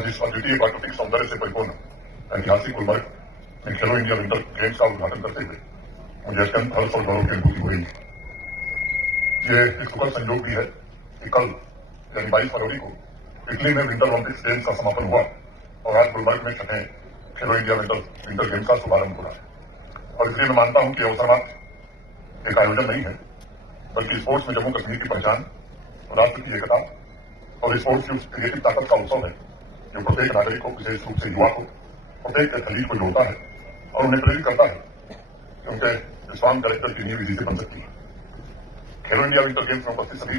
आज इस अद्वितीय प्राकृतिक सौंदर्य से परिपूर्ण ऐतिहासिक गुलमर्ग में खेलो इंडिया विंटर गेम्स का उद्घाटन करते हुए मुझे अत्यंत हर्ष और गौरव की अनुभूति हो रही है। ये एक सुखद संयोग भी है कि कल यानी 22 फरवरी को इटली में विंटर ओलंपिक्स गेम्स का समापन हुआ और आज गुलमर्ग में छठे खेलो इंडिया विंटर गेम्स का शुभारंभ हो रहा है। और इसलिए मैं मानता हूं कि अवसर मात्र एक आयोजन नहीं है, बल्कि स्पोर्ट्स में जम्मू कश्मीर की पहचान, राष्ट्र की एकता और स्पोर्ट्स की उस क्रिएटिव ताकत का उत्सव है जो प्रत्येक नागरिक को, विशेष रूप से युवा को, प्रत्येक एथलीट को जोड़ता है और उन्हें प्रेरित करता है कि उनके स्ट्रॉन्ग कैरेक्टर की नींव इसी से बन सकती है। खेलो इंडिया विंटर गेम्स में उपस्थित सभी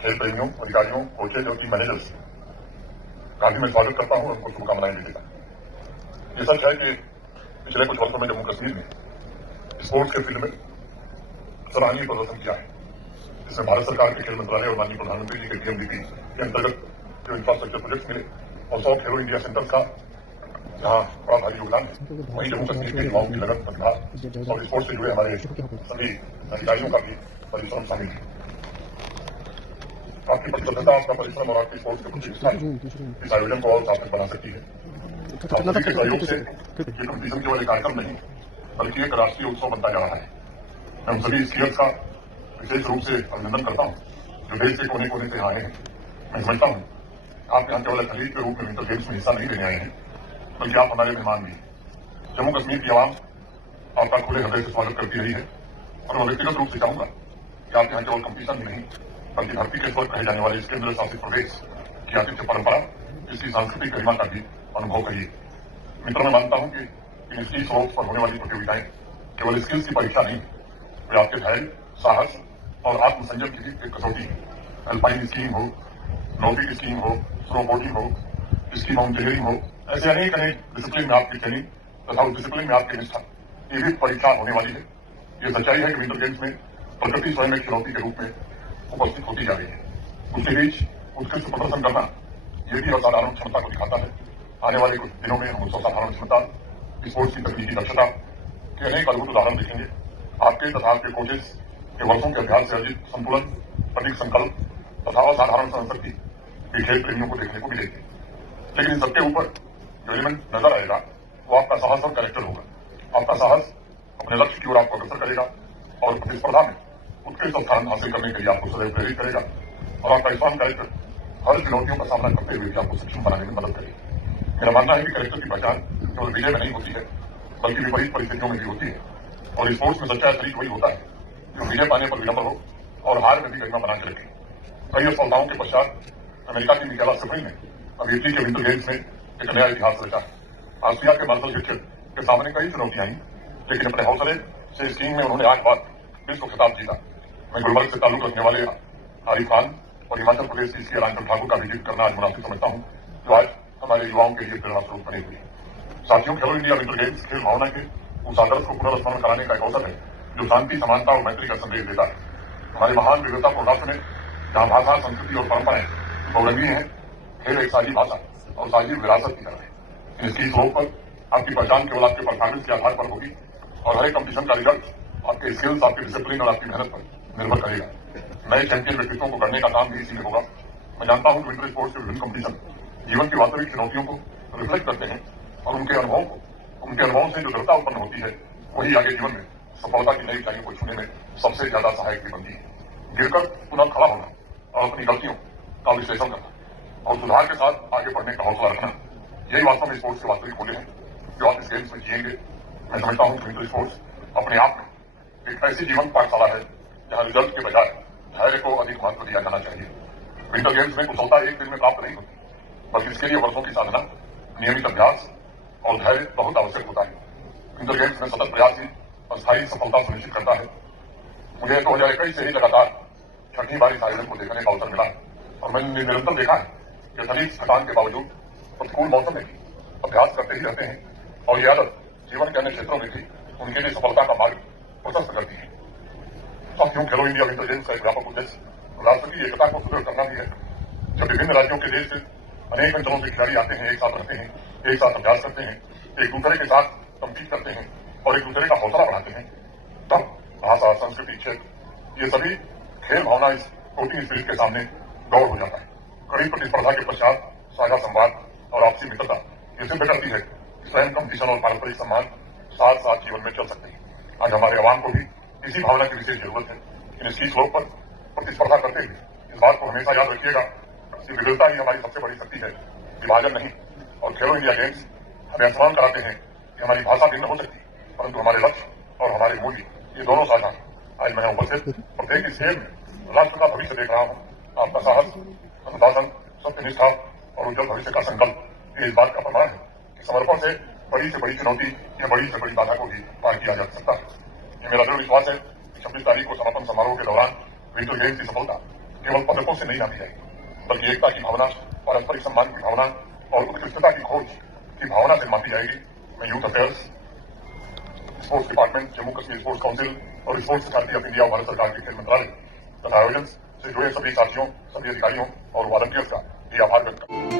खेल प्रेमियों, अधिकारियों, कोचेज और टीम मैनेजर्स का भी मैं स्वागत करता हूं और उनको शुभकामनाएं भी देता हूं। ये सच है कि पिछले कुछ वर्षों में जम्मू कश्मीर ने स्पोर्ट्स के फील्ड में सराहनीय प्रदर्शन किया है, जिसमें भारत सरकार के खेल मंत्रालय और माननीय प्रधानमंत्री जी के टीएमडीपी के अंतर्गत जो इंफ्रास्ट्रक्चर प्रोजेक्ट मिले और 100 खेलो इंडिया सेंटर का जहां बड़ा भारी योगदान है, वहीं जम्मू कश्मीर के युवाओं की लगन, प्रतिभा और स्पोर्ट्स से जुड़े हमारे सभी अधिकारियों का भी परिश्रम शामिल है। आपकी प्रतिबद्धता, आपका परिश्रम और आपकी स्पोर्ट्स के प्रति निष्ठा इस आयोजन को और सार्थक बना सकती है। आप सभी के सहयोग से ये कॉम्पिटिशन केवल एक कार्यक्रम नहीं बल्कि एक राष्ट्रीय उत्सव बनता जा रहा है। मैं उन सभी स्कीयर्स का विशेष रूप से अभिनंदन करता हूं जो देश के कोने कोने से आए हैं। मैं समझता हूं आप यहां केवल एथलीट के रूप में विंटर गेम्स में हिस्सा नहीं लेने आए हैं, बल्कि आप हमारे मेहमान भी हैं। जम्मू कश्मीर की आवाम आपका खुले हृदय से स्वागत करती रही है और मैं व्यक्तिगत रूप से चाहूंगा कि आप यहां केवल कॉम्पिटिशन ही नहीं बल्कि धरती के स्वर्ग कहे जाने वाले इस केंद्र शासित प्रदेश की आतिथ्य परंपरा, इसकी सांस्कृतिक गरिमा का भी अनुभव करिए। मित्रों, मैं मानता हूं कि इन स्की स्लोप्स पर होने वाली प्रतियोगिताएं केवल स्किल्स की परीक्षा नहीं, वे आपके धैर्य, साहस और आत्मसंयम की भी एक कसौटी है। अल्पाइन स्कीइंग हो, नॉर्डिक स्कीइंग हो, स्नो बोटिंग हो, स्की माउंटेनियरिंग हो, ऐसे अनेक डिसिप्लिन में आपकी ट्रेनिंग तथा उस डिसिप्लिन में आपकी निष्ठा, ये भी परीक्षा होने वाली है। ये सच्चाई है कि विंटर गेम्स में प्रकृति स्वयं एक चुनौती के रूप में उपस्थित होती जा रही है। उसके बीच उत्कृष्ट प्रदर्शन करना ये भी असाधारण क्षमता को दिखाता है। आने वाले कुछ दिनों में हम उस असाधारण क्षमता, स्पोर्ट्स की तकनीकी दक्षता के अनेक अद्भुत उदाहरण देखेंगे। आपके तथा आपके कोचेस के वर्षों के अभ्यास से अर्जित संतुलन, प्रतीक संकल्प तथा असाधारण संस्कृति भी खेल प्रेमियों को देखने को मिलेगी। लेकिन इन सबके ऊपर जो एलिमेंट नजर आएगा वो आपका साहस और कैरेक्टर होगा। आपका साहस अपने लक्ष्य की ओर आपको अग्रसर करेगा और प्रतिस्पर्धा में उत्कृष्ट स्थान हासिल करने के लिए आपको सदैव प्रेरित करेगा और आपका स्ट्रॉन्ग कैरेक्टर हर चुनौतियों का सामना करते हुए भी आपको सक्षम बनाने में मदद करेगी। मेरा मानना है कि कैरेक्टर की पहचान केवल विजय में नहीं होती है बल्कि विपरीत परिस्थितियों में भी होती है। और स्पोर्ट्स में सच्चा एथलीट वही होता है जो विजय पाने पर विनम्र हो और हार में भी गरिमा बना के रखे। कई असफलताओं के पश्चात अमेरिका की मिकाला सेफ्रिन ने अब इटली के विंटर गेम्स में एक नया इतिहास रचा है। ऑस्ट्रिया के मार्शल हिटलर के सामने कई चुनौतियां आई, लेकिन अपने हौसले से स्कीइंग में उन्होंने 8 बार विश्व खिताब जीता। मैं गुलमर्ग से ताल्लुक रखने वाले आरिफ खान और हिमाचल प्रदेश की स्कीयर अंकल ठाकुर का भी जिक्र करना आज मुनासिब समझता हूं, जो आज हमारे युवाओं के लिए प्रेरणा स्रोत बने हुए हैं। साथियों, खेलो इंडिया विंटर गेम्स खेल भावना के उस आदर्श को पुनर्स्मरण कराने का एक अवसर है जो शांति, समानता और मैत्री का संदेश देता है। हमारे महान विविधतापूर्ण राष्ट्र में जहां भाषा, संस्कृति और परंपराएं बहुरंगीन है, खेल एक साझी भाषा और साझी विरासत की तरह है। इसकी स्लोप पर आपकी पहचान केवल आपके परफॉर्मेंस के आधार पर होगी और हर एक कॉम्पिटिशन का रिजल्ट आपके स्किल्स, आपकी डिसिप्लिन और आपकी मेहनत पर निर्भर करेगा। नए चैंपियन व्यक्तित्वों को गढ़ने का काम भी इसी में होगा। मैं जानता हूं कि विंटर स्पोर्ट्स के विभिन्न कॉम्पिटिशन जीवन की वास्तविक चुनौतियों को रिफ्लेक्ट करते हैं और उनके अनुभवों से जो दृढ़ता उत्पन्न होती है वही आगे जीवन में सफलता की नई ऊंचाइयों को छूने में सबसे ज्यादा सहायक भी बनती है। गिरकर पुनः खड़ा होना और अपनी गलतियों का विश्लेषण करना और सुधार के साथ आगे बढ़ने का हौसला रखना, यही वास्तव में स्पोर्ट्स के वास्तविक मूल्य हैं जो आप इस गेम्स में जिएंगे। मैं समझता हूं कि विंटर स्पोर्ट्स अपने आप में एक ऐसी जीवन पाठशाला है जहां रिजल्ट के बजाय धैर्य को अधिक महत्व दिया जाना चाहिए। विंटर गेम्स में कुशलता एक दिन में प्राप्त नहीं होती, बल्कि इसके लिए वर्षों की साधना, नियमित अभ्यास और धैर्य बहुत आवश्यक होता है। विंटर गेम्स में सतत प्रयास ही अस्थायी सफलता सुनिश्चित करता है। मुझे 2021 से ही लगातार छठी बार इस आयोजन को देखने का अवसर मिला और मैंने निरंतर देखा है कि एथलीट्स थकान के बावजूद प्रतिकूल मौसम में भी अभ्यास करते ही रहते हैं और ये आदत जीवन के अन्य क्षेत्रों में भी उनके लिए सफलता का मार्ग प्रशस्त करती है। साथियों, खेलो इंडिया विंटर गेम्स का एक व्यापक उद्देश्य राष्ट्र की एकता को सुदृढ़ करना भी है। जब विभिन्न राज्यों के देश से अनेक अंचलों से खिलाड़ी आते हैं, एक साथ रहते हैं, एक साथ अभ्यास करते हैं, एक दूसरे के साथ कम्पीट करते हैं और एक दूसरे का हौसला बढ़ाते हैं, तब भाषा, संस्कृति, क्षेत्र, ये सभी खेल भावना इस स्पोर्टिंग स्पिरिट के सामने गौर हो जाता है। कड़ी प्रतिस्पर्धा के पश्चात साझा संवाद, और आपसी मित्रता ये सिद्ध करती है कि स्वयं कंपटीशन और पारंपरिक सम्मान साथ साथ जीवन में चल सकते हैं। आज हमारे आवाम को भी इसी भावना की विशेष जरूरत है। इन इसकी स्लोप पर प्रतिस्पर्धा करते हुए इस बात को हमेशा याद रखिएगा कि विविधता ही हमारी सबसे बड़ी शक्ति है, विभाजन नहीं। और खेलो इंडिया गेम्स हमें स्मरण कराते हैं कि हमारी भाषा भिन्न हो सकती है, परंतु हमारे लक्ष्य और हमारे मूल्य ये दोनों साझा हैं। आज मैं उपस्थित प्रत्येक इस खेल में राष्ट्र का भविष्य देख रहा हूँ। आपका साहस, अनुशासन, सत्यनिष्ठा और उज्जवल भविष्य का संकल्प ये इस बात का प्रमाण है कि समर्पण से बड़ी चुनौती या बड़ी से बड़ी बाधा को भी पार किया जा सकता है। ये मेरा दृढ़ विश्वास है कि 26 तारीख को समापन समारोह के दौरान विंटर गेम्स की सफलता केवल पदकों से नहीं नापी जाएगी, बल्कि एकता की भावना, पारस्परिक सम्मान की भावना और उत्कृष्टता की खोज की भावना से मापी जाएगी। मैं youth affairs, sports department, Jammu Kashmir sports council और स्पोर्ट्स अथॉरिटी ऑफ इंडिया और भारत सरकार के खेल मंत्रालय तथा आयोजन से जुड़े सभी साथियों, सभी अधिकारियों और वॉलंटियर्स का ये आभार व्यक्त करता हूं।